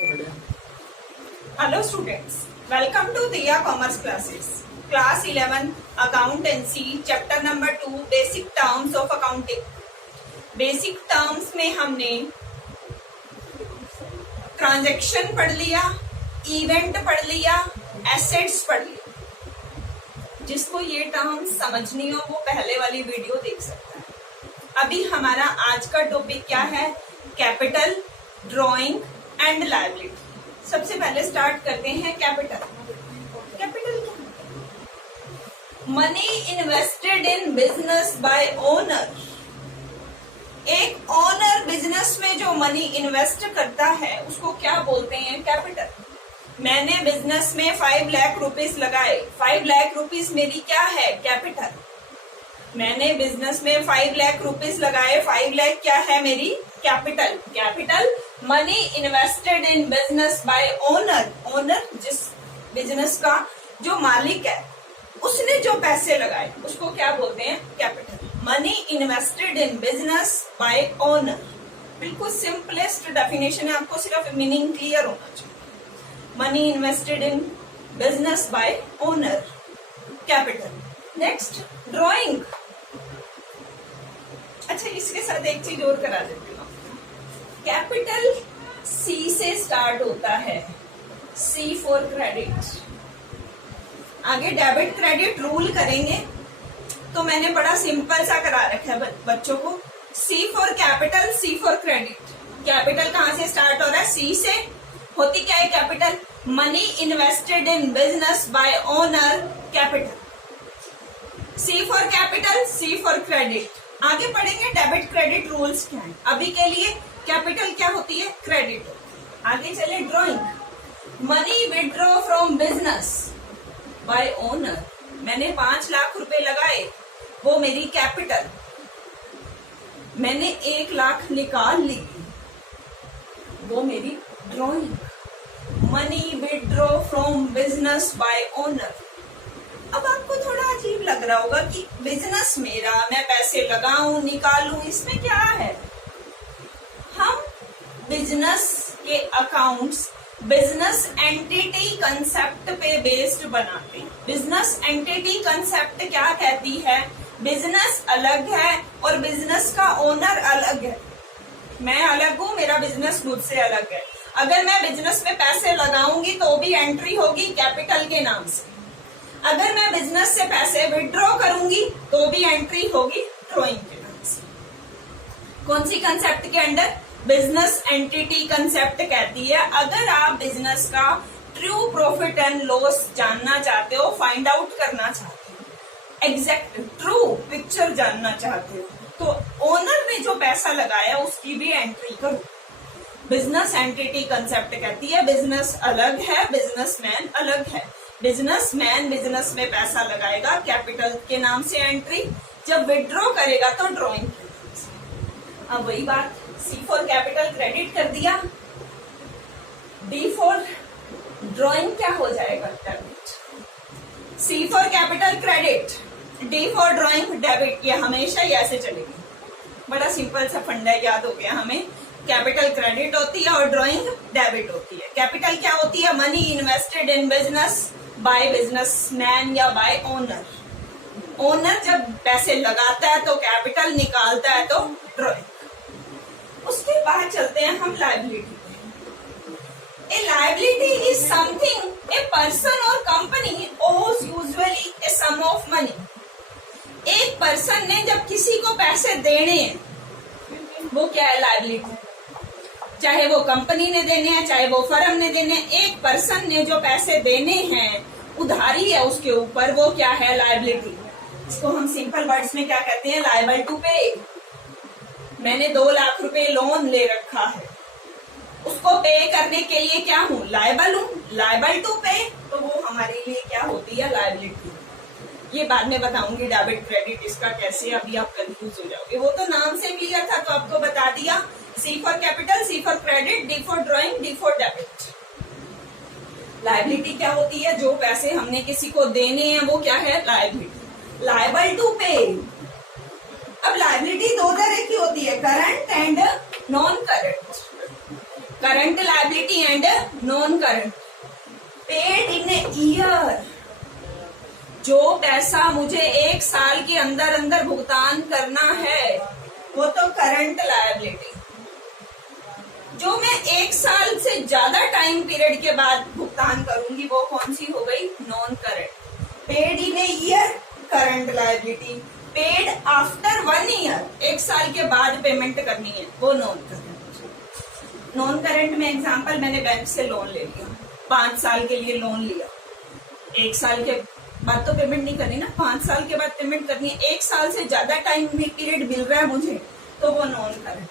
Hello students, welcome to Diya Commerce Classes. Class 11 Accountancy Chapter number 2 Basic Terms of Accounting. Basic Terms में हमने transaction पढ़ लिया, event पढ़ लिया, assets पढ़ लिया. जिसको ये टर्म्स समझनी हो वो पहले वाली वीडियो देख सकता है. अभी हमारा आज का टॉपिक क्या है? Capital, drawing and liability. सबसे पहले स्टार्ट करते हैं कैपिटल. कैपिटल क्या है? Money invested in business by owner. एक ओनर बिजनेस में जो मनी इन्वेस्ट करता है उसको क्या बोलते हैं? कैपिटल. मैंने बिजनेस में 5 लाख रुपीस लगाए. 5 लाख रुपीस मेरी क्या है? कैपिटल. मैंने बिजनेस में 5 लाख रुपीस लगाए. 5 लाख क्या है मेरी? Capital. Capital money invested in business by owner. Owner जिस बिजनेस का जो मालिक है उसने जो पैसे लगाए उसको क्या बोलते हैं? Capital. Money invested in business by owner. बिल्कुल सिंपलेस्ट डेफिनेशन है, आपको सिर्फ मीनिंग क्लियर होना चाहिए. Money invested in business by owner, capital. Next drawing. अच्छा, इसके साथ एक चीज और करा देती हूँ. कैपिटल सी से स्टार्ट होता है. सी फॉर क्रेडिट. आगे डेबिट क्रेडिट रूल करेंगे तो मैंने बड़ा सिंपल सा करा रखा है बच्चों को. C for capital, C for credit. Capital कहाँ से स्टार्ट हो रहा है? सी से. होती क्या है capital? Money invested in business by owner, capital. C for capital, C for credit. आगे पढ़ेंगे डेबिट क्रेडिट रूल्स क्या है. अभी के लिए कैपिटल क्या होती है? क्रेडिट. आगे चले drawing. Money withdraw from business by owner. मैंने 5 लाख रुपए लगाए, वो मेरी कैपिटल. मैंने 1 लाख निकाल ली, वो मेरी drawing. Money withdraw from business by owner. अब आपको थोड़ा अजीब लग रहा होगा कि बिजनेस मेरा, मैं पैसे लगाऊं निकालूं, इसमें क्या है? हम बिजनेस के अकाउंट्स बिजनेस एंटिटी कंसेप्ट पे बेस्ड बनाते हैं. बिजनेस एंटिटी कंसेप्ट क्या कहती है? बिजनेस अलग है और बिजनेस का ओनर अलग है. मैं अलग हूं, मेरा बिजनेस मुझसे अलग है. अगर मैं बिजनेस में पैसे लगाऊंगी तो भी एंट्री होगी कैपिटल के नाम से. अगर मैं बिजनेस से पैसे विड्रॉ करूंगी तो भी एंट्री होगी ड्रॉइंग के नाम से. कौन सी कंसेप्ट के अंडर? बिजनेस एंटिटी कंसेप्ट कहती है अगर आप बिजनेस का ट्रू प्रॉफिट एंड लॉस जानना चाहते हो, फाइंड आउट करना चाहते हो, एग्जैक्ट ट्रू पिक्चर जानना चाहते हो, तो ओनर ने जो पैसा लगाया उसकी भी एंट्री करो. बिजनेस एंटिटी कंसेप्ट कहती है बिजनेस अलग है, बिजनेसमैन अलग है. बिजनेसमैन बिजनेस में पैसा लगाएगा, कैपिटल के नाम से एंट्री. जब विड्रॉ करेगा तो ड्रॉइंग के नाम से. अब वही बात, सी फॉर कैपिटल क्रेडिट कर दिया, डी फॉर ड्रॉइंग क्या हो जाएगा? Debit. C for capital credit, D for drawing debit. ये हमेशा ही ऐसे चलेगी. बड़ा सिंपल सा फंडा याद हो गया हमें. कैपिटल क्रेडिट होती है और ड्रॉइंग डेबिट होती है. कैपिटल क्या होती है? Money invested in business by businessman या बाय ओनर. ओनर जब पैसे लगाता है तो कैपिटल, निकालता है तो ड्रॉइंग. उसके बाद चलते हैं हम लायबिलिटी पे. A liability is something a person और company owes usually a sum of money. एक पर्सन ने जब किसी को पैसे देने हैं वो क्या है? लायबिलिटी. चाहे वो कंपनी ने देने हैं, चाहे वो फर्म ने देने हैं, एक पर्सन ने जो पैसे देने हैं, उधारी है उसके ऊपर, वो क्या है? लायबिलिटी. इसको हम सिंपल वर्ड्स में क्या कहते हैं? लायबल टू पे. मैंने 2 लाख रुपए लोन ले रखा है, उसको पे करने के लिए क्या हूँ? लायबल हूँ. लायबल टू पे, तो वो हमारे लिए क्या होती है? लायबिलिटी. ये बाद में बताऊंगी डेबिट क्रेडिट इसका कैसे, अभी आप कंफ्यूज हो जाओगे. वो तो नाम से क्लियर था तो आपको बता दिया. C for capital, C for credit, D for drawing, D for debit. Liability क्या होती है? जो पैसे हमने किसी को देने हैं वो क्या है? लायबिलिटी. लायबल टू पे. अब लायबिलिटी 2 तरह की होती है, current and non current. Current liability and non current. Paid in year, जो पैसा मुझे एक साल के अंदर अंदर भुगतान करना है वो तो करंट लायबिलिटी। जो मैं एक साल से ज्यादा टाइम पीरियड के बाद भुगतान करूंगी वो कौन सी हो गई? Non current. Paid in a year current liability, paid after 1 year, एक साल के बाद पेमेंट करनी है वो नॉन करंट। नॉन करंट में एग्जांपल, मैंने बैंक से लोन ले लिया, 5 साल के लिए लोन लिया, एक साल के बाद तो पेमेंट नहीं करनी ना, 5 साल के बाद पेमेंट करनी है, एक साल से ज्यादा टाइम पीरियड मिल रहा है मुझे तो वो नॉन करंट।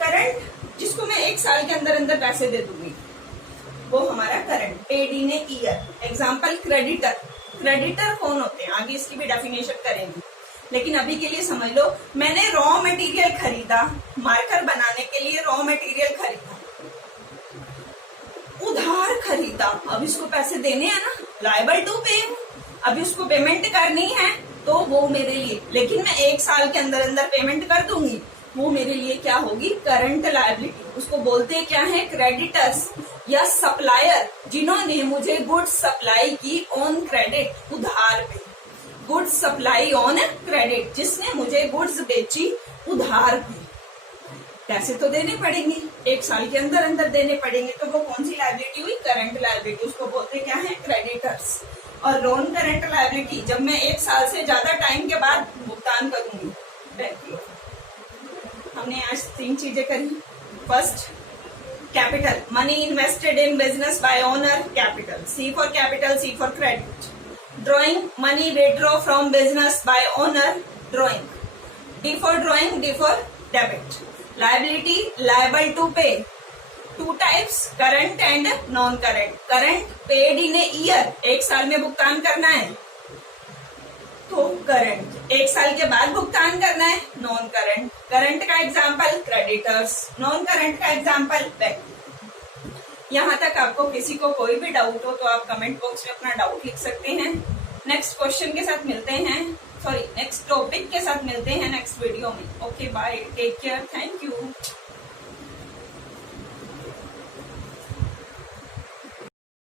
करंट जिसको मैं एक साल के अंदर अंदर पैसे दे दूंगी वो हमारा current. Paid in a year. Example creditor. Creditor कौन होते हैं आगे इसकी भी डेफिनेशन करेंगे, लेकिन अभी के लिए समझ लो, मैंने रॉ मटेरियल खरीदा, मार्कर बनाने के लिए रॉ मटेरियल खरीदा, उधार खरीदा, अब इसको पैसे देने हैं ना, लायबल टू पे, अभी उसको पेमेंट करनी है तो वो मेरे लिए, लेकिन मैं एक साल के अंदर अंदर पेमेंट कर दूंगी, वो मेरे लिए क्या होगी? Current liability. उसको बोलते हैं क्या है? क्रेडिटर्स या सप्लायर, जिन्होंने मुझे गुड्स सप्लाई की ऑन क्रेडिट, उधार पे। गुड्स सप्लाई ऑन क्रेडिट, जिसने मुझे गुड्स बेची उधार पे, पैसे तो देने पड़ेंगे, एक साल के अंदर अंदर देने पड़ेंगे, तो वो कौन सी लायबिलिटी हुई? Current liability. उसको बोलते क्या है? क्रेडिटर्स। और नॉन करंट लायबिलिटी जब मैं एक साल से ज्यादा टाइम के बाद भुगतान करूंगी बैंक को। हमने आज 3 चीजें करी। First, capital, money invested in business by owner, capital. C for capital, C for credit. Drawing, money withdraw from business by owner, drawing. D for drawing, D for debit. Liability, liable to pay. 2 types, current and non current. Current, paid in a year, एक साल में भुगतान करना है तो current, एक साल के बाद भुगतान करना है नॉन करंट। करंट का एग्जांपल क्रेडिटर्स, नॉन करंट का एग्जांपल बैंक। यहाँ तक आपको किसी को कोई भी डाउट हो तो आप कमेंट बॉक्स में अपना डाउट लिख सकते हैं। नेक्स्ट क्वेश्चन के साथ मिलते हैं, नेक्स्ट टॉपिक के साथ मिलते हैं नेक्स्ट वीडियो में। Okay bye, take care, thank you.